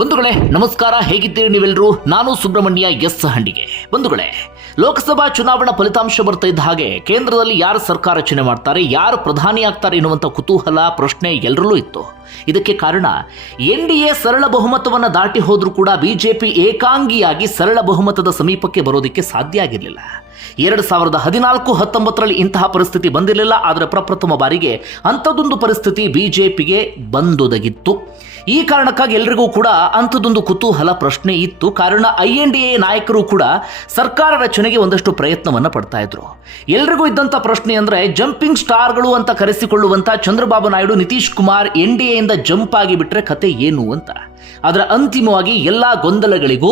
ಬಂಧುಗಳೇ, ನಮಸ್ಕಾರ. ಹೇಗಿದ್ದೀರಿ ನೀವೆಲ್ಲರೂ ನಾನು ಸುಬ್ರಹ್ಮಣ್ಯ ಎಸ್ ಹಂಡಿಗೆ. ಬಂಧುಗಳೇ, ಲೋಕಸಭಾ ಚುನಾವಣಾ ಫಲಿತಾಂಶ ಬರ್ತಾ ಇದ್ದ ಹಾಗೆ ಕೇಂದ್ರದಲ್ಲಿ ಯಾರು ಸರ್ಕಾರ ರಚನೆ ಮಾಡ್ತಾರೆ, ಯಾರು ಪ್ರಧಾನಿ ಆಗ್ತಾರೆ ಎನ್ನುವಂಥ ಕುತೂಹಲ, ಪ್ರಶ್ನೆ ಎಲ್ಲರಲ್ಲೂ ಇತ್ತು. ಇದಕ್ಕೆ ಕಾರಣ, ಎನ್ ಡಿ ಎ ಸರಳ ಬಹುಮತವನ್ನು ದಾಟಿ ಹೋದರೂ ಕೂಡ ಬಿಜೆಪಿ ಏಕಾಂಗಿಯಾಗಿ ಸರಳ ಬಹುಮತದ ಸಮೀಪಕ್ಕೆ ಬರೋದಕ್ಕೆ ಸಾಧ್ಯ ಆಗಿರಲಿಲ್ಲ. ಎರಡು ಸಾವಿರದ ಹದಿನಾಲ್ಕು ಹತ್ತೊಂಬತ್ತರಲ್ಲಿ ಇಂತಹ ಪರಿಸ್ಥಿತಿ ಬಂದಿರಲಿಲ್ಲ, ಆದರೆ ಪ್ರಪ್ರಥಮ ಬಾರಿಗೆ ಅಂಥದ್ದೊಂದು ಪರಿಸ್ಥಿತಿ ಬಿಜೆಪಿಗೆ ಬಂದೊದಗಿತ್ತು. ಈ ಕಾರಣಕ್ಕಾಗಿ ಎಲ್ರಿಗೂ ಕೂಡ ಅಂಥದ್ದೊಂದು ಕುತೂಹಲ, ಪ್ರಶ್ನೆ ಇತ್ತು. ಕಾರಣ ಐ ಎನ್ ಡಿ ಎ ನಾಯಕರು ಕೂಡ ಸರ್ಕಾರ ರಚನೆಗೆ ಒಂದಷ್ಟು ಪ್ರಯತ್ನವನ್ನು ಪಡ್ತಾ ಇದ್ರು. ಎಲ್ರಿಗೂ ಇದ್ದಂಥ ಪ್ರಶ್ನೆ ಅಂದರೆ, ಜಂಪಿಂಗ್ ಸ್ಟಾರ್ಗಳು ಅಂತ ಕರೆಸಿಕೊಳ್ಳುವಂಥ ಚಂದ್ರಬಾಬು ನಾಯ್ಡು ನಿತೀಶ್ ಕುಮಾರ್ ಎನ್ ಡಿ ಎಯಿಂದ ಜಂಪ್ ಆಗಿಬಿಟ್ರೆ ಕತೆ ಏನು ಅಂತ. ಅದರ ಅಂತಿಮವಾಗಿ ಎಲ್ಲ ಗೊಂದಲಗಳಿಗೂ,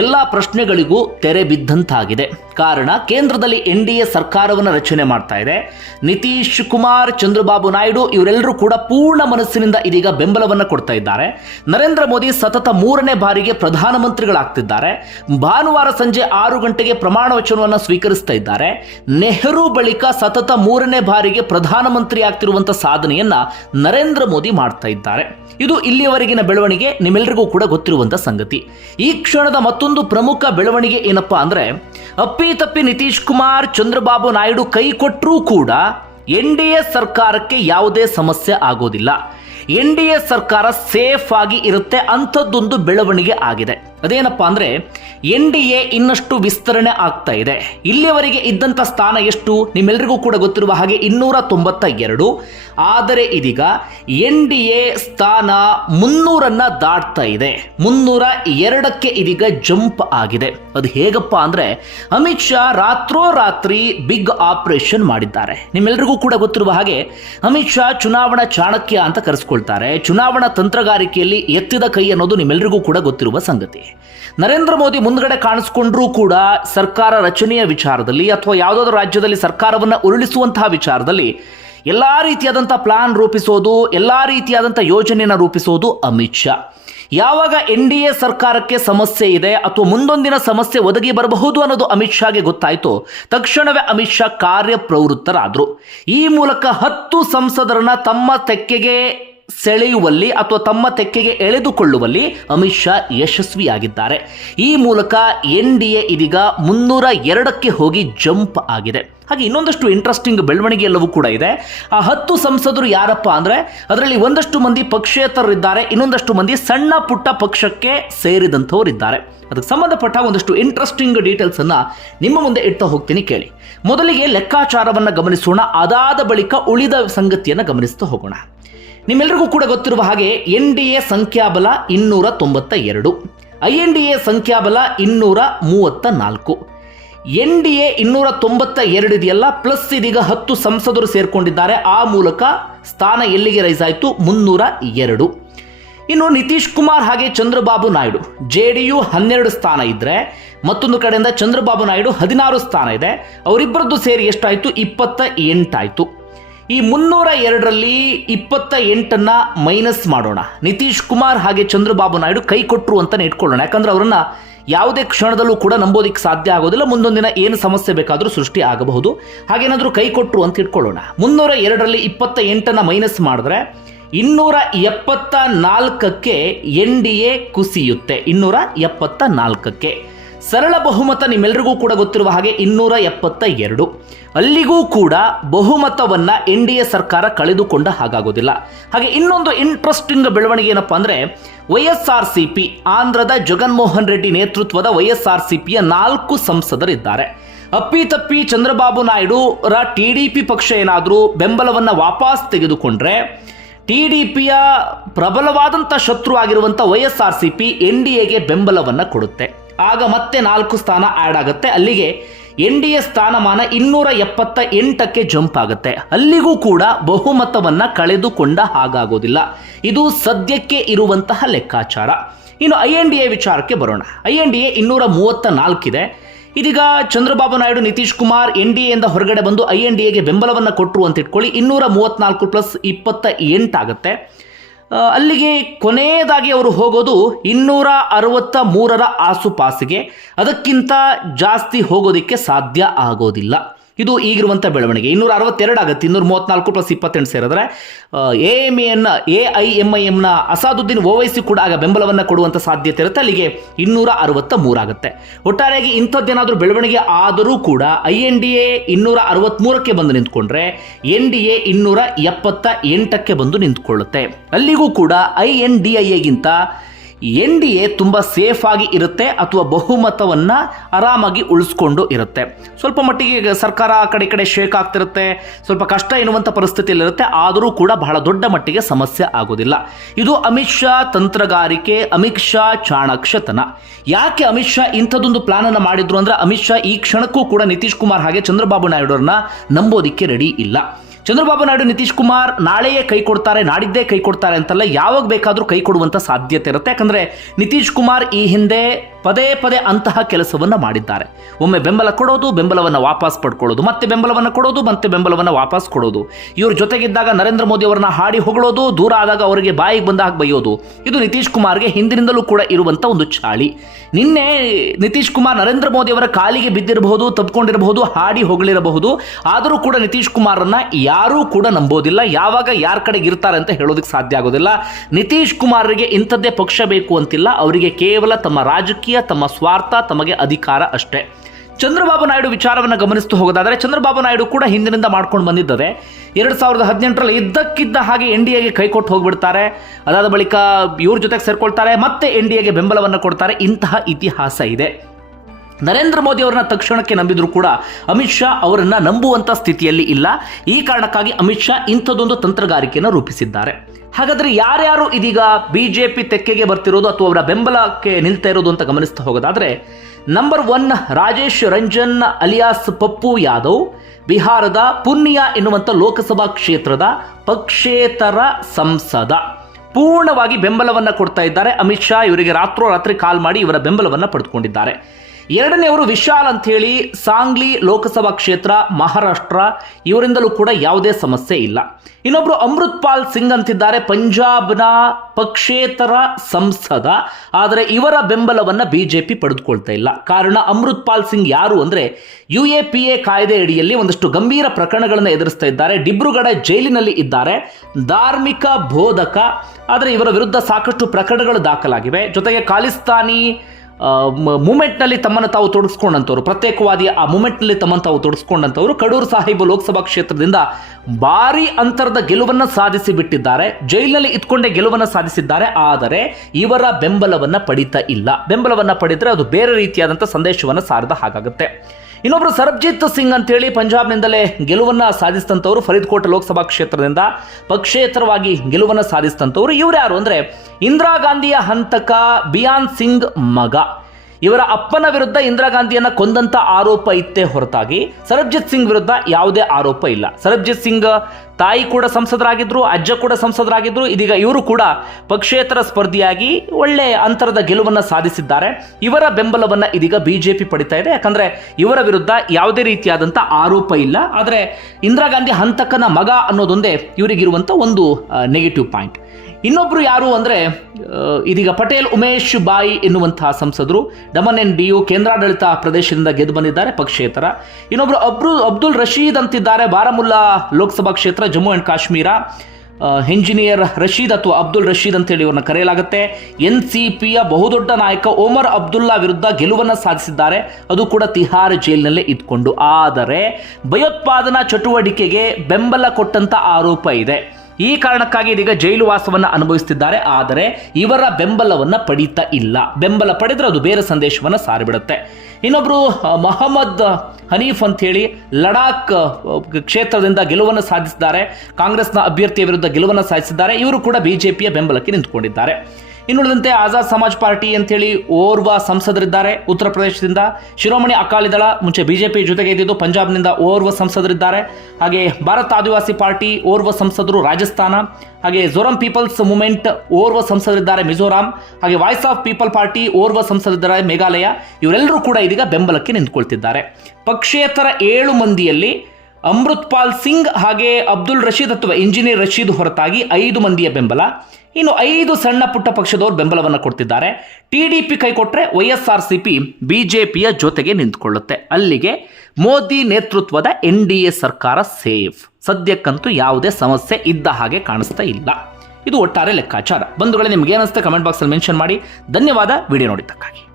ಎಲ್ಲ ಪ್ರಶ್ನೆಗಳಿಗೂ ತೆರೆ ಬಿದ್ದಂತಾಗಿದೆ. ಕಾರಣ ಕೇಂದ್ರದಲ್ಲಿ ಎನ್ ಡಿ ಎ ಸರ್ಕಾರವನ್ನು ರಚನೆ ಮಾಡ್ತಾ ಇದೆ. ನಿತೀಶ್ ಕುಮಾರ್, ಚಂದ್ರಬಾಬು ನಾಯ್ಡು ಇವರೆಲ್ಲರೂ ಕೂಡ ಪೂರ್ಣ ಮನಸ್ಸಿನಿಂದ ಇದೀಗ ಬೆಂಬಲವನ್ನು ಕೊಡ್ತಾ ಇದ್ದಾರೆ. ನರೇಂದ್ರ ಮೋದಿ ಸತತ ಮೂರನೇ ಬಾರಿಗೆ ಪ್ರಧಾನಮಂತ್ರಿಗಳಾಗ್ತಿದ್ದಾರೆ. ಭಾನುವಾರ ಸಂಜೆ ಆರು ಗಂಟೆಗೆ ಪ್ರಮಾಣ ವಚನವನ್ನು ಸ್ವೀಕರಿಸ್ತಾ ಇದ್ದಾರೆ. ನೆಹರು ಬಳಿಕ ಸತತ ಮೂರನೇ ಬಾರಿಗೆ ಪ್ರಧಾನಮಂತ್ರಿ ಆಗ್ತಿರುವಂತಹ ಸಾಧನೆಯನ್ನ ನರೇಂದ್ರ ಮೋದಿ ಮಾಡ್ತಾ ಇದ್ದಾರೆ. ಇದು ಇಲ್ಲಿಯವರೆಗಿನ ಬೆಳವಣಿಗೆ ನಿಮ್ಮೆಲ್ಲರಿಗೂ ಕೂಡ ಗೊತ್ತಿರುವಂತಹ ಸಂಗತಿ. ಈ ಕ್ಷಣದ ಮತ್ತೊಂದು ಪ್ರಮುಖ ಬೆಳವಣಿಗೆ ಏನಪ್ಪಾ ಅಂದ್ರೆ, ಅಪ್ಪಿತಪ್ಪಿ ನಿತೀಶ್ ಕುಮಾರ್, ಚಂದ್ರಬಾಬು ನಾಯ್ಡು ಕೈ ಕೊಟ್ಟರೂ ಕೂಡ ಎನ್ ಡಿ ಎ ಸರ್ಕಾರಕ್ಕೆ ಯಾವುದೇ ಸಮಸ್ಯೆ ಆಗೋದಿಲ್ಲ. ಎನ್ ಡಿ ಎ ಸರ್ಕಾರ ಸೇಫ್ ಆಗಿ ಇರುತ್ತೆ ಅಂಥದ್ದೊಂದು ಬೆಳವಣಿಗೆ ಆಗಿದೆ. ಅದೇನಪ್ಪಾ ಅಂದರೆ, ಎನ್ ಡಿ ಎ ಇನ್ನಷ್ಟು ವಿಸ್ತರಣೆ ಆಗ್ತಾ ಇದೆ. ಇಲ್ಲಿಯವರೆಗೆ ಇದ್ದಂಥ ಸ್ಥಾನ ಎಷ್ಟು ನಿಮ್ಮೆಲ್ಲರಿಗೂ ಕೂಡ ಗೊತ್ತಿರುವ ಹಾಗೆ ಇನ್ನೂರ ತೊಂಬತ್ತ ಎರಡು ಆದರೆ ಇದೀಗ ಎನ್ ಡಿ ಎ ಸ್ಥಾನ ಮುನ್ನೂರನ್ನು ದಾಟ್ತಾ ಇದೆ. ಮುನ್ನೂರ ಎರಡಕ್ಕೆ ಇದೀಗ ಜಂಪ್ ಆಗಿದೆ. ಅದು ಹೇಗಪ್ಪ ಅಂದರೆ, ಅಮಿತ್ ಶಾ ರಾತ್ರೋರಾತ್ರಿ ಬಿಗ್ ಆಪರೇಷನ್ ಮಾಡಿದ್ದಾರೆ. ನಿಮ್ಮೆಲ್ಲರಿಗೂ ಕೂಡ ಗೊತ್ತಿರುವ ಹಾಗೆ, ಅಮಿತ್ ಶಾ ಚುನಾವಣಾ ಚಾಣಕ್ಯ ಅಂತ ಕರೆಸ್ಕೊಳ್ತಾರೆ. ಚುನಾವಣಾ ತಂತ್ರಗಾರಿಕೆಯಲ್ಲಿ ಎತ್ತಿದ ಕೈ ಅನ್ನೋದು ನಿಮ್ಮೆಲ್ಲರಿಗೂ ಕೂಡ ಗೊತ್ತಿರುವ ಸಂಗತಿ. ನರೇಂದ್ರ ಮೋದಿ ಮುಂದಗಡೆ ಕಾಣಿಸ್ಕೊಂಡ್ರೂ ಕೂಡ ಸರ್ಕಾರ ರಚನೆಯ ವಿಚಾರದಲ್ಲಿ ಅಥವಾ ಯಾವುದಾದ್ರೂ ರಾಜ್ಯದಲ್ಲಿ ಸರ್ಕಾರವನ್ನು ಉರುಳಿಸುವಂತಹ ವಿಚಾರದಲ್ಲಿ ಎಲ್ಲ ರೀತಿಯಾದಂಥ ಪ್ಲಾನ್ ರೂಪಿಸೋದು, ಎಲ್ಲ ರೀತಿಯಾದಂಥ ಯೋಜನೆಯನ್ನು ರೂಪಿಸೋದು ಅಮಿತ್ ಶಾ. ಯಾವಾಗ ಎನ್ ಡಿ ಎ ಸರ್ಕಾರಕ್ಕೆ ಸಮಸ್ಯೆ ಇದೆ ಅಥವಾ ಮುಂದೊಂದಿನ ಸಮಸ್ಯೆ ಒದಗಿ ಬರಬಹುದು ಅನ್ನೋದು ಅಮಿತ್ ಶಾಗೆ ಗೊತ್ತಾಯಿತು. ತಕ್ಷಣವೇ ಅಮಿತ್ ಶಾ ಕಾರ್ಯಪ್ರವೃತ್ತರಾದರು. ಈ ಮೂಲಕ ಹತ್ತು ಸಂಸದರನ್ನ ತಮ್ಮ ತೆಕ್ಕೆಗೆ ಸೆಳೆಯುವಲ್ಲಿ ಅಥವಾ ತಮ್ಮ ತೆಕ್ಕೆಗೆ ಎಳೆದುಕೊಳ್ಳುವಲ್ಲಿ ಅಮಿತ್ ಶಾ ಯಶಸ್ವಿಯಾಗಿದ್ದಾರೆ. ಈ ಮೂಲಕ ಎನ್ ಡಿ ಎ ಇದೀಗ ಮುನ್ನೂರ ಎರಡಕ್ಕೆ ಹೋಗಿ ಜಂಪ್ ಆಗಿದೆ. ಹಾಗೆ ಇನ್ನೊಂದಷ್ಟು ಇಂಟ್ರೆಸ್ಟಿಂಗ್ ಬೆಳವಣಿಗೆ ಎಲ್ಲವೂ ಕೂಡ ಇದೆ. ಆ ಹತ್ತು ಸಂಸದರು ಯಾರಪ್ಪ ಅಂದರೆ, ಅದರಲ್ಲಿ ಒಂದಷ್ಟು ಮಂದಿ ಪಕ್ಷೇತರರಿದ್ದಾರೆ, ಇನ್ನೊಂದಷ್ಟು ಮಂದಿ ಸಣ್ಣ ಪುಟ್ಟ ಪಕ್ಷಕ್ಕೆ ಸೇರಿದಂಥವರಿದ್ದಾರೆ. ಅದಕ್ಕೆ ಸಂಬಂಧಪಟ್ಟ ಒಂದಷ್ಟು ಇಂಟ್ರೆಸ್ಟಿಂಗ್ ಡೀಟೇಲ್ಸ್ ಅನ್ನ ನಿಮ್ಮ ಮುಂದೆ ಇಡ್ತಾ ಹೋಗ್ತೀನಿ ಕೇಳಿ. ಮೊದಲಿಗೆ ಲೆಕ್ಕಾಚಾರವನ್ನು ಗಮನಿಸೋಣ, ಅದಾದ ಬಳಿಕ ಉಳಿದ ಸಂಗತಿಯನ್ನು ಗಮನಿಸ್ತಾ ಹೋಗೋಣ. ನಿಮ್ಮೆಲ್ಲರಿಗೂ ಕೂಡ ಗೊತ್ತಿರುವ ಹಾಗೆ ಎನ್ ಡಿ ಎ ಸಂಖ್ಯಾಬಲ ಇನ್ನೂರ ತೊಂಬತ್ತ ಎರಡು, ಐ ಎನ್ ಡಿ ಎ ಸಂಖ್ಯಾಬಲ ಇನ್ನೂರ ಮೂವತ್ತ ನಾಲ್ಕು, ಎನ್ ಡಿ ಎ ಇನ್ನೂರ ತೊಂಬತ್ತ ಎರಡು ಇದೆಯಲ್ಲ, ಪ್ಲಸ್ ಇದೀಗ ಹತ್ತು ಸಂಸದರು ಸೇರ್ಕೊಂಡಿದ್ದಾರೆ. ಆ ಮೂಲಕ ಸ್ಥಾನ ಎಲ್ಲಿಗೆ ರೈಸ್ ಆಯಿತು? ಮುನ್ನೂರ ಎರಡು. ಇನ್ನು ನಿತೀಶ್ ಕುಮಾರ್ ಹಾಗೆ Chandrababu Naidu, J D U ಹನ್ನೆರಡು ಸ್ಥಾನ ಇದ್ರೆ, ಮತ್ತೊಂದು ಕಡೆಯಿಂದ ಚಂದ್ರಬಾಬು ನಾಯ್ಡು ಹದಿನಾರು ಸ್ಥಾನ ಇದೆ. ಅವರಿಬ್ಬರದ್ದು ಸೇರಿ ಎಷ್ಟಾಯಿತು? ಇಪ್ಪತ್ತ ಎಂಟಾಯಿತು. ಈ ಮುನ್ನೂರ ಎರಡರಲ್ಲಿ ಇಪ್ಪತ್ತ ಎಂಟನ್ನ ಮೈನಸ್ ಮಾಡೋಣ. ನಿತೀಶ್ ಕುಮಾರ್ ಹಾಗೆ ಚಂದ್ರಬಾಬು ನಾಯ್ಡು ಕೈ ಕೊಟ್ಟರು ಅಂತಾನೆ ಇಟ್ಕೊಳ್ಳೋಣ. ಯಾಕಂದ್ರೆ ಅವರನ್ನ ಯಾವುದೇ ಕ್ಷಣದಲ್ಲೂ ಕೂಡ ನಂಬೋದಿಕ್ಕೆ ಸಾಧ್ಯ ಆಗೋದಿಲ್ಲ. ಮುಂದೊಂದಿನ ಏನು ಸಮಸ್ಯೆ ಬೇಕಾದರೂ ಸೃಷ್ಟಿ ಆಗಬಹುದು. ಹಾಗೇನಾದರೂ ಕೈ ಕೊಟ್ಟರು ಅಂತ ಇಟ್ಕೊಳ್ಳೋಣ. ಮುನ್ನೂರ ಎರಡರಲ್ಲಿ ಇಪ್ಪತ್ತ ಎಂಟನ್ನ ಮೈನಸ್ ಮಾಡಿದ್ರೆ ಇನ್ನೂರ ಎಪ್ಪತ್ತ ನಾಲ್ಕಕ್ಕೆ ಎನ್ ಡಿ ಎ ಕುಸಿಯುತ್ತೆ. ಇನ್ನೂರ ಎಪ್ಪತ್ತ ನಾಲ್ಕಕ್ಕೆ. ಸರಳ ಬಹುಮತ ನಿಮ್ಮೆಲ್ಲರಿಗೂ ಕೂಡ ಗೊತ್ತಿರುವ ಹಾಗೆ ಇನ್ನೂರ ಎಪ್ಪತ್ತ ಎರಡು. ಅಲ್ಲಿಗೂ ಕೂಡ ಬಹುಮತವನ್ನ ಎನ್ ಡಿ ಎ ಸರ್ಕಾರ ಕಳೆದುಕೊಂಡ ಹಾಗಾಗೋದಿಲ್ಲ. ಹಾಗೆ ಇನ್ನೊಂದು ಇಂಟ್ರೆಸ್ಟಿಂಗ್ ಬೆಳವಣಿಗೆ ಏನಪ್ಪಾ ಅಂದ್ರೆ, Y S R C P, ಆಂಧ್ರದ ಜಗನ್ಮೋಹನ್ ರೆಡ್ಡಿ ನೇತೃತ್ವದ ವೈ ಎಸ್ ಆರ್ ಸಿ ಪಿಯ ನಾಲ್ಕು ಸಂಸದರಿದ್ದಾರೆ. ಅಪ್ಪಿತಪ್ಪಿ ಚಂದ್ರಬಾಬು ನಾಯ್ಡುರ ಟಿ ಡಿ ಪಿ ಪಕ್ಷ ಏನಾದರೂ ಬೆಂಬಲವನ್ನ ವಾಪಸ್ ತೆಗೆದುಕೊಂಡ್ರೆ, ಟಿ ಡಿ ಪಿಯ ಪ್ರಬಲವಾದಂಥ ಶತ್ರು ಆಗಿರುವಂಥ Y S R C P N D ಎಗೆ ಬೆಂಬಲವನ್ನು ಕೊಡುತ್ತೆ. ಆಗ ಮತ್ತೆ ನಾಲ್ಕು ಸ್ಥಾನ ಆ್ಯಡ್ ಆಗುತ್ತೆ. ಅಲ್ಲಿಗೆ ಎನ್ ಡಿ ಎ ಸ್ಥಾನಮಾನ ಇನ್ನೂರ ಎಪ್ಪತ್ತ ಎಂಟಕ್ಕೆ ಜಂಪ್ ಆಗುತ್ತೆ. ಅಲ್ಲಿಗೂ ಕೂಡ ಬಹುಮತವನ್ನು ಕಳೆದುಕೊಂಡ ಹಾಗಾಗೋದಿಲ್ಲ. ಇದು ಸದ್ಯಕ್ಕೆ ಇರುವಂತಹ ಲೆಕ್ಕಾಚಾರ. ಇನ್ನು ಐ ಎನ್ ಡಿ ಎ ವಿಚಾರಕ್ಕೆ ಬರೋಣ. ಐ ಎನ್ ಡಿ ಎ ಇನ್ನೂರ ಮೂವತ್ತ ನಾಲ್ಕಿದೆ ಇದೀಗ ಚಂದ್ರಬಾಬು ನಾಯ್ಡು, ನಿತೀಶ್ ಕುಮಾರ್ ಎನ್ ಡಿ ಎಯಿಂದ ಹೊರಗಡೆ ಬಂದು ಐ ಎನ್ ಡಿ ಎಗೆ ಬೆಂಬಲವನ್ನು ಕೊಟ್ಟರು ಅಂತ ಇಟ್ಕೊಳ್ಳಿ. ಇನ್ನೂರ ಮೂವತ್ನಾಲ್ಕು ಪ್ಲಸ್ ಇಪ್ಪತ್ತ ಎಂಟಾಗುತ್ತೆ ಅಲ್ಲಿಗೆ ಕೊನೆಯದಾಗಿ ಅವರು ಹೋಗೋದು ಇನ್ನೂರ ಅರವತ್ತ ಮೂರರ ಆಸುಪಾಸಿಗೆ. ಅದಕ್ಕಿಂತ ಜಾಸ್ತಿ ಹೋಗೋದಕ್ಕೆ ಸಾಧ್ಯ ಆಗೋದಿಲ್ಲ. ಇದು ಈಗಿರುವಂಥ ಬೆಳವಣಿಗೆ. ಇನ್ನೂರ ಅರವತ್ತೆರಡು ಆಗುತ್ತೆ, ಇನ್ನೂರ ಮೂವತ್ನಾಲ್ಕು ಪ್ಲಸ್ ಇಪ್ಪತ್ತೆಂಟು ಸೇರಿದ್ರೆ ಎ ಎಂ ಎನ್ನ ಎ ಐ ಎಂ ಐ ಎಮ್ನ ಅಸಾದುದ್ದೀನ್ ಓವೈಸಿ ಕೂಡ ಆಗ ಬೆಂಬಲವನ್ನು ಕೊಡುವಂಥ ಸಾಧ್ಯತೆ ಇರುತ್ತೆ. ಅಲ್ಲಿಗೆ ಇನ್ನೂರ ಅರವತ್ತ ಮೂರಾಗುತ್ತೆ ಒಟ್ಟಾರೆಯಾಗಿ ಇಂಥದ್ದೇನಾದರೂ ಬೆಳವಣಿಗೆ ಆದರೂ ಕೂಡ ಐ ಎನ್ ಡಿ ಎ ಇನ್ನೂರ ಅರವತ್ತ್ಮೂರಕ್ಕೆ ಬಂದು ನಿಂತ್ಕೊಂಡ್ರೆ, ಎನ್ ಡಿ ಎ ಇನ್ನೂರ ಎಪ್ಪತ್ತ ಎಂಟಕ್ಕೆ ಬಂದು ನಿಂತ್ಕೊಳ್ಳುತ್ತೆ. ಅಲ್ಲಿಗೂ ಕೂಡ ಐ ಎನ್ ಡಿ ಐ ಎಗಿಂತ ಎನ್ ಡಿ ಎ ತುಂಬ ಸೇಫ್ ಆಗಿ ಇರುತ್ತೆ ಅಥವಾ ಬಹುಮತವನ್ನು ಆರಾಮಾಗಿ ಉಳಿಸ್ಕೊಂಡು ಇರುತ್ತೆ. ಸ್ವಲ್ಪ ಮಟ್ಟಿಗೆ ಸರ್ಕಾರ ಆ ಕಡೆ ಕಡೆ ಶೇಕ್ ಆಗ್ತಿರುತ್ತೆ, ಸ್ವಲ್ಪ ಕಷ್ಟ ಎನ್ನುವಂಥ ಪರಿಸ್ಥಿತಿಯಲ್ಲಿರುತ್ತೆ, ಆದರೂ ಕೂಡ ಬಹಳ ದೊಡ್ಡ ಮಟ್ಟಿಗೆ ಸಮಸ್ಯೆ ಆಗೋದಿಲ್ಲ. ಇದು ಅಮಿತ್ ಶಾ ತಂತ್ರಗಾರಿಕೆ, ಅಮಿತ್ ಶಾ ಚಾಣಾಕ್ಷತನ. ಯಾಕೆ ಅಮಿತ್ ಶಾ ಇಂಥದ್ದೊಂದು ಪ್ಲಾನ್ ಅನ್ನು ಮಾಡಿದ್ರು ಅಂದ್ರೆ ಅಮಿತ್ ಶಾ ಈ ಕ್ಷಣಕ್ಕೂ ಕೂಡ ನಿತೀಶ್ ಕುಮಾರ್ ಹಾಗೆ ಚಂದ್ರಬಾಬು ನಾಯ್ಡು ಅವ್ರನ್ನ ನಂಬೋದಿಕ್ಕೆ ರೆಡಿ ಇಲ್ಲ. ಚಂದ್ರಬಾಬು ನಾಯ್ಡು, ನಿತೀಶ್ ಕುಮಾರ್ ನಾಳೆಯೇ ಕೈ ಕೊಡ್ತಾರೆ, ನಾಡಿದ್ದೇ ಕೈ ಕೊಡ್ತಾರೆ ಅಂತಲ್ಲ ಯಾವಾಗ ಬೇಕಾದರೂ ಕೈ ಕೊಡುವಂಥ ಸಾಧ್ಯತೆ ಇರುತ್ತೆ. ಯಾಕಂದರೆ ನಿತೀಶ್ ಕುಮಾರ್ ಈ ಹಿಂದೆ ಪದೇ ಪದೇ ಅಂತಹ ಕೆಲಸವನ್ನು ಮಾಡಿದ್ದಾರೆ. ಒಮ್ಮೆ ಬೆಂಬಲ ಕೊಡೋದು, ಬೆಂಬಲವನ್ನು ವಾಪಸ್ ಪಡ್ಕೊಳ್ಳೋದು, ಮತ್ತೆ ಬೆಂಬಲವನ್ನು ಕೊಡೋದು, ಮತ್ತೆ ಬೆಂಬಲವನ್ನು ವಾಪಸ್ ಕೊಡೋದು. ಇವ್ರ ಜೊತೆಗಿದ್ದಾಗ ನರೇಂದ್ರ ಮೋದಿ ಅವರನ್ನ ಹಾಡಿ ಹೊಗಳೋದು, ದೂರ ಆದಾಗ ಅವರಿಗೆ ಬಾಯಿಗೆ ಬಂದಾಗ ಬೈಯೋದು. ಇದು ನಿತೀಶ್ ಕುಮಾರ್ಗೆ ಹಿಂದಿನಿಂದಲೂ ಕೂಡ ಇರುವಂಥ ಒಂದು ಚಾಳಿ. ನಿನ್ನೆ ನಿತೀಶ್ ಕುಮಾರ್ ನರೇಂದ್ರ ಮೋದಿ ಅವರ ಕಾಲಿಗೆ ಬಿದ್ದಿರಬಹುದು ತಪ್ಕೊಂಡಿರಬಹುದು ಹಾಡಿ ಹೊಗಳಿರಬಹುದು. ಆದರೂ ಕೂಡ ನಿತೀಶ್ ಕುಮಾರನ್ನ ಯಾರೂ ಕೂಡ ನಂಬೋದಿಲ್ಲ. ಯಾವಾಗ ಯಾರ ಕಡೆಗೆ ಇರ್ತಾರೆ ಅಂತ ಹೇಳೋದಕ್ಕೆ ಸಾಧ್ಯ ಆಗೋದಿಲ್ಲ. ನಿತೀಶ್ ಕುಮಾರ್ಗೆ ಇಂಥದ್ದೇ ಪಕ್ಷ ಬೇಕು ಅಂತಿಲ್ಲ. ಅವರಿಗೆ ಕೇವಲ ತಮ್ಮ ರಾಜಕೀಯ ತಮ್ಮ ಸ್ವಾರ್ಥ, ತಮಗೆ ಅಧಿಕಾರ ಅಷ್ಟೇ. ಚಂದ್ರಬಾಬು ನಾಯ್ಡು ವಿಚಾರವನ್ನು ಗಮನಿಸ್ತು ಹೋಗೋದಾದರೆ, ಚಂದ್ರಬಾಬು ನಾಯ್ಡು ಕೂಡ ಹಿಂದಿನಿಂದ ಮಾಡ್ಕೊಂಡು ಬಂದಿದ್ದಾರೆ ಎರಡು ಸಾವಿರದ ಹದಿನೆಂಟರಲ್ಲಿ ಇದ್ದಕ್ಕಿದ್ದ ಹಾಗೆ ಎನ್ ಡಿ ಎಗೆ ಕೈಕೊಟ್ಟು ಹೋಗ್ಬಿಡ್ತಾರೆ. ಅದಾದ ಬಳಿಕ ಇವ್ರ ಜೊತೆಗೆ ಸೇರ್ಕೊಳ್ತಾರೆ, ಮತ್ತೆ ಎನ್ ಡಿ ಎಗೆ ಬೆಂಬಲವನ್ನು ಕೊಡ್ತಾರೆ. ಇಂತಹ ಇತಿಹಾಸ ಇದೆ. ನರೇಂದ್ರ ಮೋದಿ ಅವರನ್ನ ತಕ್ಷಣಕ್ಕೆ ನಂಬಿದ್ರು ಕೂಡ ಅಮಿತ್ ಶಾ ಅವರನ್ನ ನಂಬುವಂತ ಸ್ಥಿತಿಯಲ್ಲಿ ಇಲ್ಲ. ಈ ಕಾರಣಕ್ಕಾಗಿ ಅಮಿತ್ ಶಾ ಇಂಥದ್ದೊಂದು ತಂತ್ರಗಾರಿಕೆಯನ್ನು ರೂಪಿಸಿದ್ದಾರೆ. ಹಾಗಾದ್ರೆ ಯಾರ್ಯಾರು ಇದೀಗ ಬಿಜೆಪಿ ತೆಕ್ಕೆಗೆ ಬರ್ತಿರೋದು ಅಥವಾ ಅವರ ಬೆಂಬಲಕ್ಕೆ ನಿಲ್ತಾ ಇರೋದು ಅಂತ ಗಮನಿಸ್ತಾ ಹೋಗೋದಾದ್ರೆ number one Rajesh Ranjan alias Pappu Yadav, ಬಿಹಾರದ ಪುನ್ನಿಯಾ ಎನ್ನುವಂಥ ಲೋಕಸಭಾ ಕ್ಷೇತ್ರದ ಪಕ್ಷೇತರ ಸಂಸದ. ಪೂರ್ಣವಾಗಿ ಬೆಂಬಲವನ್ನು ಕೊಡ್ತಾ ಇದ್ದಾರೆ ಅಮಿತ್ ಶಾ. ಇವರಿಗೆ ರಾತ್ರೋರಾತ್ರಿ ಕಾಲ್ ಮಾಡಿ ಇವರ ಬೆಂಬಲವನ್ನು ಪಡೆದುಕೊಂಡಿದ್ದಾರೆ. ಎರಡನೆಯವರು ವಿಶಾಲ್ ಅಂತ ಹೇಳಿ ಸಾಂಗ್ಲಿ ಲೋಕಸಭಾ ಕ್ಷೇತ್ರ, ಮಹಾರಾಷ್ಟ್ರ, ಇವರಿಂದಲೂ ಕೂಡ ಯಾವುದೇ ಸಮಸ್ಯೆ ಇಲ್ಲ. ಇನ್ನೊಬ್ರು ಅಮೃತ್ ಪಾಲ್ ಸಿಂಗ್ ಅಂತಿದ್ದಾರೆ, ಪಂಜಾಬ್ನ ಪಕ್ಷೇತರ ಸಂಸದ. ಆದರೆ ಇವರ ಬೆಂಬಲವನ್ನ ಬಿಜೆಪಿ ಪಡೆದುಕೊಳ್ತಾ ಇಲ್ಲ. ಕಾರಣ ಅಮೃತ್ ಪಾಲ್ ಸಿಂಗ್ ಯಾರು ಅಂದ್ರೆ ಯು ಎ ಪಿ ಎ ಕಾಯ್ದೆ ಅಡಿಯಲ್ಲಿ ಒಂದಷ್ಟು ಗಂಭೀರ ಪ್ರಕರಣಗಳನ್ನು ಎದುರಿಸ್ತಾ ಇದ್ದಾರೆ. ಡಿಬ್ರುಗಢ ಜೈಲಿನಲ್ಲಿ ಇದ್ದಾರೆ. ಧಾರ್ಮಿಕ ಬೋಧಕ. ಆದರೆ ಇವರ ವಿರುದ್ಧ ಸಾಕಷ್ಟು ಪ್ರಕರಣಗಳು ದಾಖಲಾಗಿವೆ. ಜೊತೆಗೆ ಖಾಲಿಸ್ತಾನಿ ಮೂಮೆಂಟ್ನಲ್ಲಿ ತಮ್ಮನ್ನು ತಾವು ತೊಡಗಿಸ್ಕೊಂಡಂಥವ್ರು ಪ್ರತ್ಯೇಕವಾದಿ ಆ ಮೂಮೆಂಟ್ನಲ್ಲಿ ತಮ್ಮನ್ನು ತಾವು ತೊಡಗಿಸ್ಕೊಂಡಂಥವ್ರು ಕಡೂರು ಸಾಹಿಬ್ ಲೋಕಸಭಾ ಕ್ಷೇತ್ರದಿಂದ ಭಾರಿ ಅಂತರದ ಗೆಲುವನ್ನು ಸಾಧಿಸಿ ಬಿಟ್ಟಿದ್ದಾರೆ ಜೈಲಿನಲ್ಲಿ ಇದ್ಕೊಂಡೇ ಗೆಲುವನ್ನು ಸಾಧಿಸಿದ್ದಾರೆ. ಆದರೆ ಇವರ ಬೆಂಬಲವನ್ನು ಪಡಿತಾ ಇಲ್ಲ. ಬೆಂಬಲವನ್ನು ಪಡೆದರೆ ಅದು ಬೇರೆ ರೀತಿಯಾದಂಥ ಸಂದೇಶವನ್ನು ಸಾರದ ಹಾಗಾಗುತ್ತೆ. ಇನ್ನೊಬ್ರು ಸರಬ್ಜಿತ್ ಸಿಂಗ್ ಅಂತೇಳಿ ಪಂಜಾಬ್ನಿಂದಲೇ ಗೆಲುವನ್ನು ಸಾಧಿಸಿದಂಥವ್ರು ಫರೀದ್ಕೋಟ್ ಲೋಕಸಭಾ ಕ್ಷೇತ್ರದಿಂದ ಪಕ್ಷೇತರವಾಗಿ ಗೆಲುವನ್ನು ಸಾಧಿಸಿದಂಥವ್ರು ಇವ್ರು ಯಾರು ಅಂದರೆ ಇಂದಿರಾ ಗಾಂಧಿಯ ಹಂತಕ ಬಿಯಾನ್ ಸಿಂಗ್ ಮಗ. ಇವರ ಅಪ್ಪನ ವಿರುದ್ಧ ಇಂದಿರಾ ಗಾಂಧಿಯನ್ನ ಕೊಂದಂತ ಆರೋಪ ಇತ್ತೇ ಹೊರತಾಗಿ. ಸರ್ಬ್ಜಿತ್ ಸಿಂಗ್ ವಿರುದ್ಧ ಯಾವುದೇ ಆರೋಪ ಇಲ್ಲ. ಸರಬ್ಜಿತ್ ಸಿಂಗ್, ತಾಯಿ ಕೂಡ ಸಂಸದರಾಗಿದ್ರು, ಅಜ್ಜ ಕೂಡ ಸಂಸದರಾಗಿದ್ರು, ಇದೀಗ ಇವರು ಕೂಡ ಪಕ್ಷೇತರ ಸ್ಪರ್ಧಿಯಾಗಿ ಒಳ್ಳೆ ಅಂತರದ ಗೆಲುವನ್ನ ಸಾಧಿಸಿದ್ದಾರೆ. ಇವರ ಬೆಂಬಲವನ್ನ ಇದೀಗ ಬಿಜೆಪಿ ಪಡಿತಾ ಇದೆ. ಯಾಕಂದ್ರೆ ಇವರ ವಿರುದ್ಧ ಯಾವುದೇ ರೀತಿಯಾದಂಥ ಆರೋಪ ಇಲ್ಲ. ಆದರೆ ಇಂದಿರಾ ಗಾಂಧಿ ಹಂತಕನ ಮಗ ಅನ್ನೋದೊಂದೇ ಇವರಿಗಿರುವಂಥ ಒಂದು ನೆಗೆಟಿವ್ ಪಾಯಿಂಟ್ ಇನ್ನೊಬ್ರು ಯಾರು ಅಂದ್ರೆ ಇದೀಗ ಪಟೇಲ್ ಉಮೇಶ್ ಬಾಯಿ ಎನ್ನುವಂತಹ ಸಂಸದರು, ಡಮನ್ ಎನ್ ಡಿಯು ಕೇಂದ್ರಾಡಳಿತ ಪ್ರದೇಶದಿಂದ ಗೆದ್ದು ಬಂದಿದ್ದಾರೆ ಪಕ್ಷೇತರ. ಇನ್ನೊಬ್ರು ಅಬ್ರು, ಅಬ್ದುಲ್ ರಶೀದ್ ಅಂತಿದ್ದಾರೆ, ಬಾರಾಮುಲ್ಲಾ ಲೋಕಸಭಾ ಕ್ಷೇತ್ರ, ಜಮ್ಮು ಅಂಡ್ ಕಾಶ್ಮೀರ. ಎಂಜಿನಿಯರ್ ರಶೀದ್ ಅಥವಾ ಅಬ್ದುಲ್ ರಶೀದ್ ಅಂತೇಳಿ ಇವ್ರನ್ನ ಕರೆಯಲಾಗುತ್ತೆ. ಎನ್ ಸಿ ಪಿಯ ಬಹುದೊಡ್ಡ ನಾಯಕ ಓಮರ್ ಅಬ್ದುಲ್ಲಾ ವಿರುದ್ಧ ಗೆಲುವನ್ನು ಸಾಧಿಸಿದ್ದಾರೆ. ಅದು ಕೂಡ ತಿಹಾರ್ ಜೈಲಿನಲ್ಲೇ ಇದ್ಕೊಂಡು. ಆದರೆ ಭಯೋತ್ಪಾದನಾ ಚಟುವಟಿಕೆಗೆ ಬೆಂಬಲ ಕೊಟ್ಟಂತ ಆರೋಪ ಇದೆ. ಈ ಕಾರಣಕ್ಕಾಗಿ ಇದೀಗ ಜೈಲು ವಾಸವನ್ನು ಅನುಭವಿಸುತ್ತಿದ್ದಾರೆ ಆದರೆ ಇವರ ಬೆಂಬಲವನ್ನು ಪಡೀತಾ ಇಲ್ಲ. ಬೆಂಬಲ ಪಡೆದ್ರೆ ಅದು ಬೇರೆ ಸಂದೇಶವನ್ನು ಸಾರಿಬಿಡುತ್ತೆ. ಇನ್ನೊಬ್ರು ಮೊಹಮ್ಮದ್ ಹನೀಫ್ ಅಂತ ಹೇಳಿ ಲಡಾಖ್ ಕ್ಷೇತ್ರದಿಂದ ಗೆಲುವನ್ನು ಸಾಧಿಸಿದ್ದಾರೆ. ಕಾಂಗ್ರೆಸ್ನ ಅಭ್ಯರ್ಥಿಯ ವಿರುದ್ಧ ಗೆಲುವನ್ನು ಸಾಧಿಸಿದ್ದಾರೆ. ಇವರು ಕೂಡ ಬಿಜೆಪಿಯ ಬೆಂಬಲಕ್ಕೆ ನಿಂತುಕೊಂಡಿದ್ದಾರೆ. ಇನ್ನುಳಿದಂತೆ ಆಜಾದ್ ಸಮಾಜ್ ಪಾರ್ಟಿ ಅಂತೇಳಿ ಓರ್ವ ಸಂಸದರಿದ್ದಾರೆ. ಉತ್ತರ ಪ್ರದೇಶದಿಂದ ಶಿರೋಮಣಿ ಅಕಾಲಿ ದಳ, ಮುಂಚೆ ಬಿಜೆಪಿ ಜೊತೆಗೆ ಇದ್ದಿದ್ದು ಪಂಜಾಬ್ನಿಂದ ಓರ್ವ ಸಂಸದರಿದ್ದಾರೆ. ಹಾಗೆ ಭಾರತ ಆದಿವಾಸಿ ಪಾರ್ಟಿ ಓರ್ವ ಸಂಸದರು ರಾಜಸ್ಥಾನ, ಹಾಗೆ ಜೋರಂ ಪೀಪಲ್ಸ್ ಮೂವ್ಮೆಂಟ್ ಓರ್ವ ಸಂಸದರಿದ್ದಾರೆ ಮಿಜೋರಾಂ, ಹಾಗೆ ವಾಯ್ಸ್ ಆಫ್ ಪೀಪಲ್ ಪಾರ್ಟಿ ಓರ್ವ ಸಂಸದರಿದ್ದಾರೆ ಮೇಘಾಲಯ, ಇವರೆಲ್ಲರೂ ಕೂಡ ಇದೀಗ ಬೆಂಬಲಕ್ಕೆ ನಿಂತ್ಕೊಳ್ತಿದ್ದಾರೆ. ಪಕ್ಷೇತರ ಏಳು ಮಂದಿಯಲ್ಲಿ ಅಮೃತ್ಪಾಲ್ ಸಿಂಗ್ ಹಾಗೆ ಅಬ್ದುಲ್ ರಶೀದ್ ಅಥವಾ ಇಂಜಿನಿಯರ್ ರಶೀದ್ ಹೊರತಾಗಿ ಐದು ಮಂದಿಯ ಬೆಂಬಲ. ಇನ್ನು ಐದು ಸಣ್ಣ ಪುಟ್ಟ ಪಕ್ಷದವರು ಬೆಂಬಲವನ್ನು ಕೊಡ್ತಿದ್ದಾರೆ. ಟಿ ಡಿ ಪಿ ಕೈ ಕೊಟ್ಟರೆ Y S R C P ಪಿಯ ಜೊತೆಗೆ ನಿಂತುಕೊಳ್ಳುತ್ತೆ. ಅಲ್ಲಿಗೆ ಮೋದಿ ನೇತೃತ್ವದ ಎನ್ ಡಿ ಎ ಸರ್ಕಾರ ಸೇಫ್. ಸದ್ಯಕ್ಕಂತೂ ಯಾವುದೇ ಸಮಸ್ಯೆ ಇದ್ದ ಹಾಗೆ ಕಾಣಿಸ್ತಾ ಇಲ್ಲ. ಇದು ಒಟ್ಟಾರೆ ಲೆಕ್ಕಾಚಾರ. ಬಂಧುಗಳೇ, ನಿಮ್ಗೆ ಏನಿಸುತ್ತೆ ಕಮೆಂಟ್ ಬಾಕ್ಸಲ್ಲಿ ಮೆನ್ಷನ್ ಮಾಡಿ. ಧನ್ಯವಾದ. ವಿಡಿಯೋ ನೋಡಿದ್ದಕ್ಕಾಗಿ.